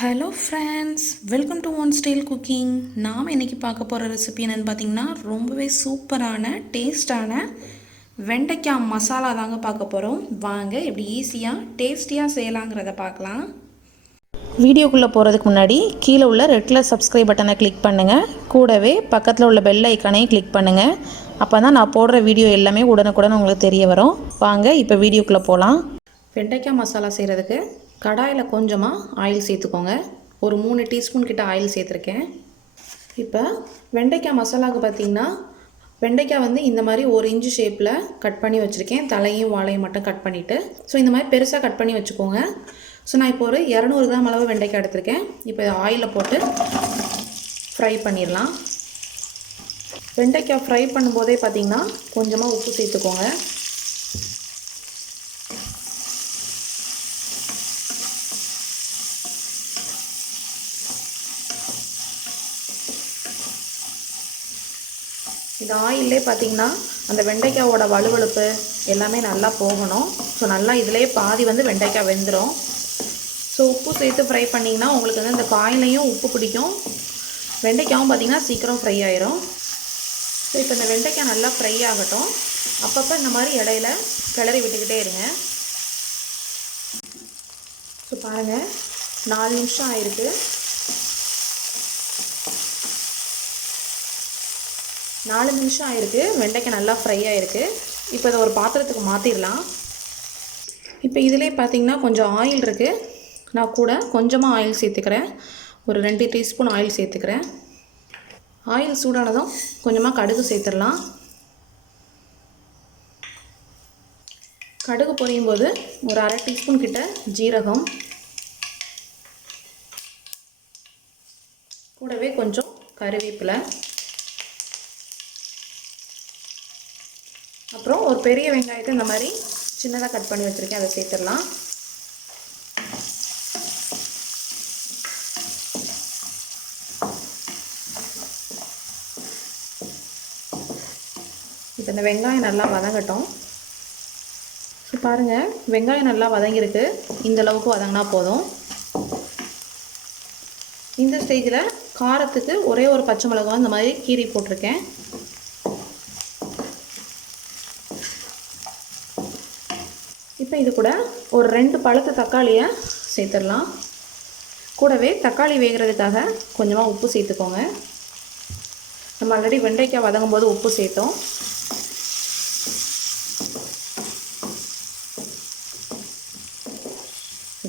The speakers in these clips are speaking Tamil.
Hello friends, welcome to one style cooking. நாம் இன்றைக்கி பார்க்க போகிற ரெசிபி என்னென்னு பார்த்தீங்கன்னா ரொம்பவே சூப்பரான டேஸ்டான வெண்டைக்காய் மசாலா தாங்க பார்க்க போகிறோம். வாங்க எப்படி ஈஸியாக டேஸ்டியாக செய்யலாங்கிறத பார்க்கலாம். வீடியோக்குள்ளே போகிறதுக்கு முன்னாடி கீழே உள்ள ரெட் கலர் சப்ஸ்கிரைப் பட்டனை கிளிக் பண்ணுங்கள். கூடவே பக்கத்தில் உள்ள பெல் ஐக்கானையும் கிளிக் பண்ணுங்கள். அப்போ தான் நான் போடுற வீடியோ எல்லாமே உடனுக்குடன் உங்களுக்கு தெரிய வரும். வாங்க இப்போ வீடியோக்குள்ளே போகலாம். வெண்டைக்காய் மசாலா செய்கிறதுக்கு கடாயில் கொஞ்சமாக ஆயில் சேர்த்துக்கோங்க. ஒரு 3 டீஸ்பூன் கிட்ட ஆயில் சேர்த்துருக்கேன். இப்போ வெண்டைக்காய் மசாலாவுக்கு பார்த்திங்கன்னா வெண்டைக்காய் வந்து இந்த மாதிரி 1 இன்ச்சு ஷேப்பில் கட் பண்ணி வச்சுருக்கேன். தலையும் வாழையும் மட்டும் கட் பண்ணிவிட்டு இந்த மாதிரி பெருசாக கட் பண்ணி வச்சுக்கோங்க. நான் இப்போ ஒரு 200 கிராம் அளவு வெண்டைக்காய் எடுத்திருக்கேன். இப்போ இதை ஆயிலில் போட்டு ஃப்ரை பண்ணிடலாம். வெண்டைக்காய் ஃப்ரை பண்ணும்போதே பார்த்திங்கன்னா கொஞ்சமாக உப்பு சேர்த்துக்கோங்க. இந்த ஆயிலே பார்த்திங்கன்னா அந்த வெண்டைக்காயோட வலுவழுப்பு எல்லாமே நல்லா போகணும். நல்லா இதிலே பாதி வந்து வெண்டைக்காய் வெந்துடும். உப்பு சேர்த்து ஃப்ரை பண்ணிங்கன்னா உங்களுக்கு வந்து இந்த காயிலையும் உப்பு பிடிக்கும், வெண்டைக்காயும் பார்த்திங்கன்னா சீக்கிரம் ஃப்ரை ஆயிரும். இப்போ இந்த வெண்டைக்காய் நல்லா ஃப்ரை ஆகட்டும். அப்பப்போ இந்த மாதிரி இடையில கிளறி விட்டுக்கிட்டே இருங்க. பாருங்கள், 4 நிமிஷம் ஆயிருக்கு. 4 நிமிஷம் ஆயிருக்கு. வெண்டைக்காய் நல்லா ஃப்ரை ஆகிருக்கு. இப்போ இதை ஒரு பாத்திரத்துக்கு மாற்றிடலாம். இப்போ இதிலே பார்த்திங்கன்னா கொஞ்சம் ஆயில் இருக்குது. நான் கூட கொஞ்சமாக ஆயில் சேர்த்துக்கிறேன். ஒரு 2 டீஸ்பூன் ஆயில் சேர்த்துக்கிறேன். ஆயில் சூடானதும் கொஞ்சமாக கடுகு சேர்த்துடலாம். கடுகு பொரியும் போது ஒரு 1/2 டீஸ்பூன் கிட்ட ஜீரகம், கூடவே கொஞ்சம் கருவேப்பிலை, அப்புறம் ஒரு பெரிய வெங்காயத்தை இந்த மாதிரி சின்னதாக கட் பண்ணி வச்சுருக்கேன். அதை சேர்த்துடலாம். இப்போ இந்த வெங்காயம் நல்லா வதங்கட்டும். பாருங்கள், வெங்காயம் நல்லா வதங்கியிருக்கு. இந்த அளவுக்கு வதங்கினா போதும். இந்த ஸ்டேஜில் காரத்துக்கு ஒரே ஒரு பச்சை மிளகாய் இந்த மாதிரி கீரி போட்டிருக்கேன். இப்போ இது கூட ஒரு 2 பழுத்த தக்காளியை சேர்த்துடலாம். கூடவே தக்காளி வேகிறதுக்காக கொஞ்சமாக உப்பு சேர்த்துக்கோங்க. நம்ம ஆல்ரெடி வெண்டைக்காய் வதங்கும் போது உப்பு சேர்த்தோம்.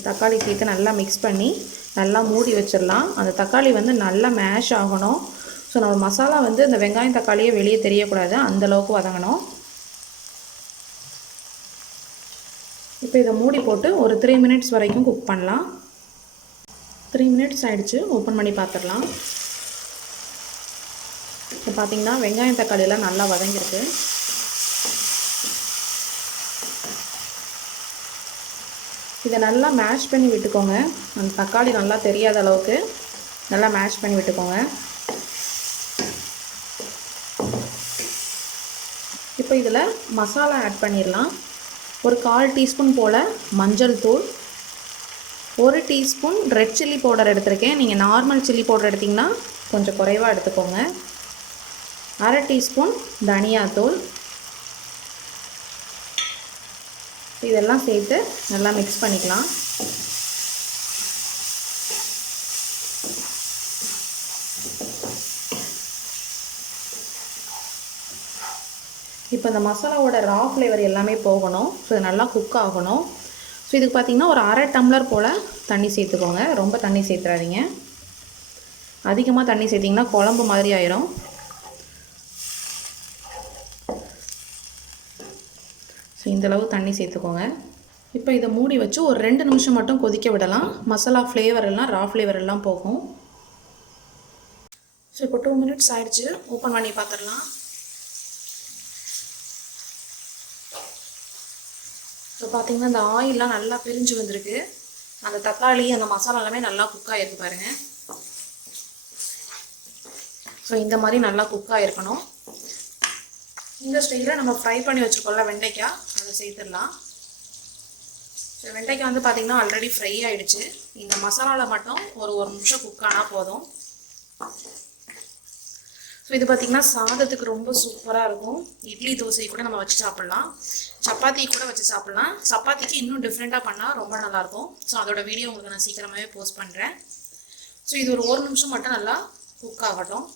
தக்காளி சேர்த்து நல்லா மிக்ஸ் பண்ணி நல்லா மூடி வச்சிடலாம். அந்த தக்காளி வந்து நல்லா மேஷ் ஆகணும். நம்ம மசாலா வந்து இந்த வெங்காயம் தக்காளியே வெளியே தெரியக்கூடாது, அந்தளவுக்கு வதங்கணும். இப்போ இதை மூடி போட்டு ஒரு 3 மினிட்ஸ் வரைக்கும் குக் பண்ணலாம். 3 மினிட்ஸ் ஆகிடுச்சு. ஓப்பன் பண்ணி பார்த்துடலாம். இப்போ பார்த்திங்கன்னா வெங்காயம் தக்காளியெல்லாம் நல்லா வதங்கியிருக்கு. இதை நல்லா மேஷ் பண்ணி விட்டுக்கோங்க. அந்த தக்காளி நல்லா தெரியாத அளவுக்கு நல்லா மேஷ் பண்ணி விட்டுக்கோங்க. இப்போ இதில் மசாலா ஆட் பண்ணிடலாம். ஒரு 1/4 டீஸ்பூன் போல் மஞ்சள் தூள், 1 டீஸ்பூன் ரெட் சில்லி பவுடர் எடுத்திருக்கேன். நீங்கள் நார்மல் சில்லி பவுடர் எடுத்திங்கன்னா கொஞ்சம் குறைவாக எடுத்துக்கோங்க. 1/2 டீஸ்பூன் தனியாத்தூள். இதெல்லாம் சேர்த்து நல்லா மிக்ஸ் பண்ணிக்கலாம். இப்போ இந்த மசாலாவோட ரா ஃப்ளேவர் எல்லாமே போகணும். இது நல்லா குக் ஆகணும். இதுக்கு பார்த்திங்கன்னா ஒரு 1/2 டம்ளர் போல் தண்ணி சேர்த்துக்கோங்க. ரொம்ப தண்ணி சேர்த்துறாதீங்க. அதிகமாக தண்ணி சேர்த்திங்கன்னா குழம்பு மாதிரி ஆயிரும். இந்தளவு தண்ணி சேர்த்துக்கோங்க. இப்போ இதை மூடி வச்சு ஒரு 2 நிமிஷம் மட்டும் கொதிக்க விடலாம். மசாலா ஃப்ளேவர் எல்லாம் ரா ஃப்ளேவர் எல்லாம் போகும். இப்போ 2 மினிட்ஸ் ஆயிடுச்சு. ஓப்பன் பண்ணி பார்த்துடலாம். பார்த்திங்கன்னா இந்த ஆயிலெலாம் நல்லா பிரிஞ்சு வந்திருக்கு. அந்த தக்காளி அந்த மசாலா எல்லாமே நல்லா குக் ஆகிருக்கு பாருங்கள். இந்த மாதிரி நல்லா குக் ஆகிருக்கணும். இந்த ஸ்டேஜில் நம்ம ஃப்ரை பண்ணி வச்சுருக்கோம்ல வெண்டைக்காய், அதை சேர்த்துடலாம். ஸோ வெண்டைக்காய் வந்து பார்த்திங்கன்னா ஆல்ரெடி ஃப்ரை ஆகிடுச்சு. இந்த மசாலாவில் மட்டும் ஒரு நிமிஷம் குக் ஆனால் போதும். ஸோ இது பார்த்திங்கன்னா சாதத்துக்கு ரொம்ப சூப்பராக இருக்கும். இட்லி தோசை கூட நம்ம வச்சு சாப்பிட்லாம், சப்பாத்தி கூட வச்சு சாப்பிட்லாம். சப்பாத்திக்கு இன்னும் டிஃப்ரெண்ட்டாக பண்ணால் ரொம்ப நல்லாயிருக்கும். ஸோ அதோட வீடியோ உங்களுக்கு நான் சீக்கிரமாகவே போஸ்ட் பண்ணுறேன். ஸோ இது ஒரு நிமிஷம் மட்டும் நல்லா குக் ஆகட்டும்.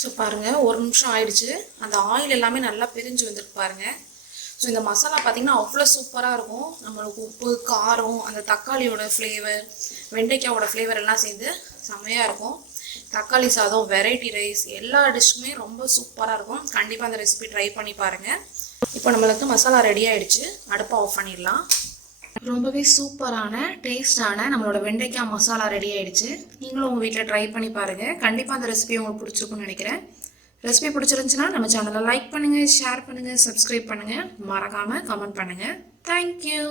ஸோ பாருங்கள், 1 நிமிஷம் ஆயிடுச்சு. அந்த ஆயில் எல்லாமே நல்லா பிரிஞ்சு வந்துருக்கு பாருங்கள். ஸோ இந்த மசாலா பார்த்திங்கன்னா அவ்வளோ சூப்பராக இருக்கும். நம்மளுக்கு உப்பு, காரம், அந்த தக்காளியோட ஃப்ளேவர், வெண்டைக்காயோட ஃப்ளேவர் எல்லாம் சேர்ந்து செம்மையாக இருக்கும். தக்காளி சாதம், வெரைட்டி ரைஸ், எல்லா டிஷ்ஷுமே ரொம்ப சூப்பராக இருக்கும். கண்டிப்பாக அந்த ரெசிபி ட்ரை பண்ணி பாருங்கள். இப்போ நம்மளுக்கு மசாலா ரெடி ஆகிடுச்சு. அடுப்பை ஆஃப் பண்ணிடலாம். ரொம்பவே சூப்பரான டேஸ்டான நம்மளோட வெண்டைக்காய் மசாலா ரெடி ஆகிடுச்சு. நீங்களும் உங்கள் வீட்டில் ட்ரை பண்ணி பாருங்கள். கண்டிப்பாக அந்த ரெசிபி உங்களுக்கு பிடிச்சிருக்குன்னு நினைக்கிறேன். ரெசிபி பிடிச்சிருந்துச்சுன்னா நம்ம சேனலை லைக் பண்ணுங்கள், ஷேர் பண்ணுங்கள், சப்ஸ்கிரைப் பண்ணுங்கள், மறக்காமல் கமெண்ட் பண்ணுங்கள். தேங்க்யூ.